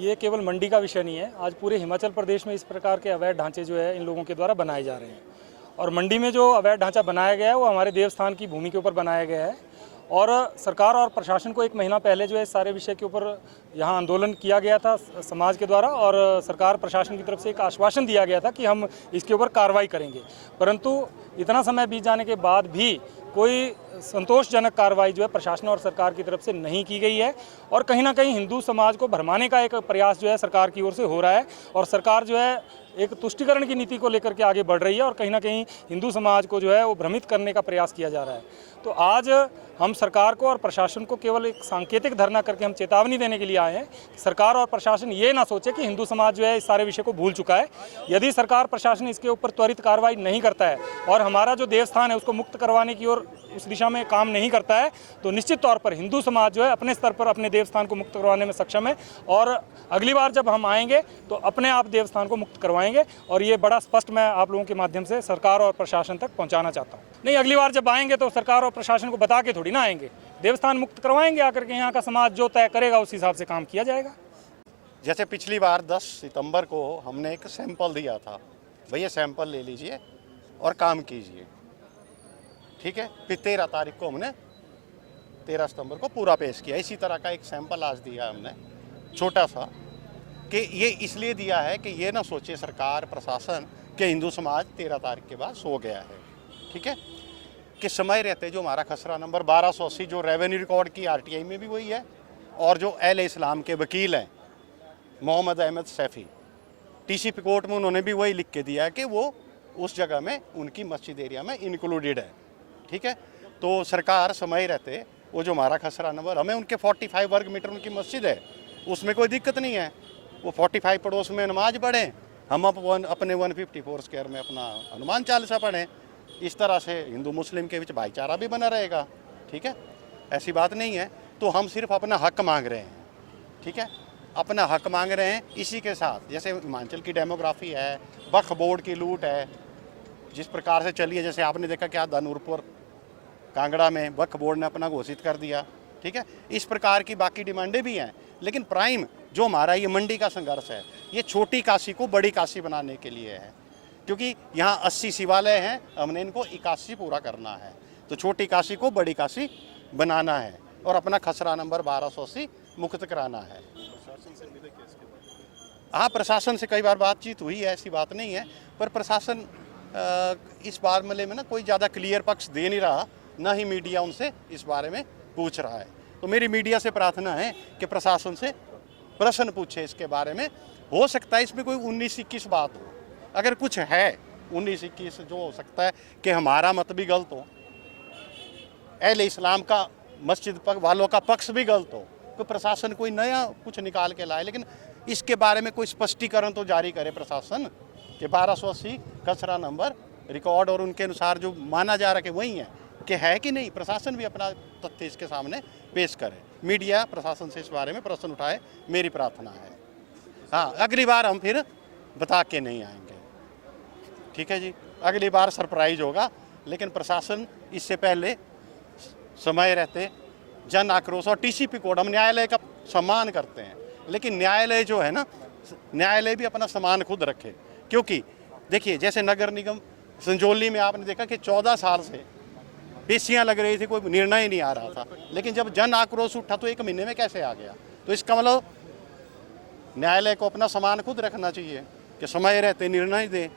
ये केवल मंडी का विषय नहीं है। आज पूरे हिमाचल प्रदेश में इस प्रकार के अवैध ढांचे जो है इन लोगों के द्वारा बनाए जा रहे हैं। और मंडी में जो अवैध ढांचा बनाया गया है वो हमारे देवस्थान की भूमि के ऊपर बनाया गया है। और सरकार और प्रशासन को 1 महीना पहले जो है इस सारे विषय के ऊपर यहाँ आंदोलन किया गया था समाज के द्वारा, और सरकार प्रशासन की तरफ से एक आश्वासन दिया गया था कि हम इसके ऊपर कार्रवाई करेंगे। परंतु इतना समय बीत जाने के बाद भी कोई संतोषजनक कार्रवाई जो है प्रशासन और सरकार की तरफ से नहीं की गई है। और कहीं ना कहीं हिंदू समाज को भरमाने का एक प्रयास जो है सरकार की ओर से हो रहा है। और सरकार जो है एक तुष्टिकरण की नीति को लेकर के आगे बढ़ रही है और कहीं ना कहीं हिंदू समाज को जो है वो भ्रमित करने का प्रयास किया जा रहा है। तो आज हम सरकार को और प्रशासन को केवल एक सांकेतिक धरना करके हम चेतावनी देने के लिए आए हैं। सरकार और प्रशासन ये ना सोचे कि हिंदू समाज जो है इस सारे विषय को भूल चुका है। यदि सरकार प्रशासन इसके ऊपर त्वरित कार्रवाई नहीं करता है और हमारा जो देवस्थान है उसको मुक्त करवाने की ओर उस दिशा में काम नहीं करता है, तो निश्चित तौर पर हिंदू समाज जो है अपने स्तर पर अपने देवस्थान को मुक्त करवाने में सक्षम है। और अगली बार जब हम आएंगे तो अपने आप देवस्थान को मुक्त करवाएंगे। और ये बड़ा स्पष्ट मैं आप लोगों के माध्यम से सरकार और प्रशासन तक पहुंचाना चाहता हूं। नहीं, अगली बार जब आएंगे तो सरकार और प्रशासन को बता के थोड़ी ना आएंगे, देवस्थान मुक्त करवाएंगे आकर के। यहाँ का समाज जो तय करेगा उस हिसाब से काम किया जाएगा। जैसे पिछली बार 10 सितंबर को हमने एक सैंपल दिया था, भैया सैंपल ले लीजिए और काम कीजिए, ठीक है। फिर 13 तारीख को हमने 13 सितंबर को पूरा पेश किया। इसी तरह का एक सैंपल आज दिया हमने छोटा सा, कि ये इसलिए दिया है कि ये ना सोचे सरकार प्रशासन कि हिंदू समाज 13 तारीख के बाद सो गया है, ठीक है। कि समय रहते जो हमारा खसरा नंबर 1280 जो रेवेन्यू रिकॉर्ड की आरटीआई में भी वही है, और जो अहले इस्लाम के वकील हैं मोहम्मद अहमद सैफ़ी, टीसीपी कोर्ट में उन्होंने भी वही लिख के दिया है कि वो उस जगह में उनकी मस्जिद एरिया में इंक्लूडेड है, ठीक है। तो सरकार समय रहते वो जो हमारा खसरा नंबर, हमें उनके 45 वर्ग मीटर उनकी मस्जिद है, उसमें कोई दिक्कत नहीं है। वो 45 पड़ोस में नमाज पढ़ें, हम अपने 154 स्क्वायर में अपना हनुमान चालीसा पढ़ें। इस तरह से हिंदू मुस्लिम के बीच भाईचारा भी बना रहेगा, ठीक है। ऐसी बात नहीं है। तो हम सिर्फ अपना हक मांग रहे हैं, ठीक है, अपना हक मांग रहे हैं। इसी के साथ जैसे हिमाचल की डेमोग्राफी है, वक्फ बोर्ड की लूट है जिस प्रकार से चली है, जैसे आपने देखा क्या धनूरपुर कांगड़ा में वक्फ बोर्ड ने अपना घोषित कर दिया, ठीक है। इस प्रकार की बाकी डिमांडें भी हैं। लेकिन प्राइम जो हमारा ये मंडी का संघर्ष है, ये छोटी काशी को बड़ी काशी बनाने के लिए है, क्योंकि यहाँ 80 शिवालय हैं, हमने इनको 81 पूरा करना है। तो छोटी काशी को बड़ी काशी बनाना है और अपना खसरा नंबर 1280 मुक्त कराना है। हाँ, प्रशासन से कई बार बातचीत हुई है, ऐसी बात नहीं है। पर प्रशासन इस मामले में ना कोई ज़्यादा क्लियर पक्ष दे नहीं रहा, ना ही मीडिया उनसे इस बारे में पूछ रहा है। तो मेरी मीडिया से प्रार्थना है कि प्रशासन से प्रश्न पूछे इसके बारे में। हो सकता है इसमें कोई 19-21 बात हो, अगर कुछ है 19-21 जो हो सकता है कि हमारा मत भी गलत हो, अहले इस्लाम का मस्जिद वालों का पक्ष भी गलत हो, तो प्रशासन कोई नया कुछ निकाल के लाए। लेकिन इसके बारे में कोई स्पष्टीकरण तो जारी करे प्रशासन कि 1280 खसरा नंबर रिकॉर्ड और उनके अनुसार जो माना जा रहा है कि वही है कि नहीं। प्रशासन भी अपना तथ्य इसके सामने पेश करे, मीडिया प्रशासन से इस बारे में प्रश्न उठाए, मेरी प्रार्थना है। हाँ, अगली बार हम फिर बता के नहीं आएंगे, ठीक है जी। अगली बार सरप्राइज होगा। लेकिन प्रशासन इससे पहले समय रहते जन आक्रोश और टीसीपी कोड, हम न्यायालय का सम्मान करते हैं, लेकिन न्यायालय जो है ना, न्यायालय भी अपना सम्मान खुद रखे। क्योंकि देखिए जैसे नगर निगम संजौली में आपने देखा कि 14 साल से पेशियां लग रही थी, कोई निर्णय नहीं आ रहा था। लेकिन जब जन आक्रोश उठा तो 1 महीने में कैसे आ गया। तो इसका मतलब न्यायालय को अपना सम्मान खुद रखना चाहिए कि समय रहते निर्णय दें।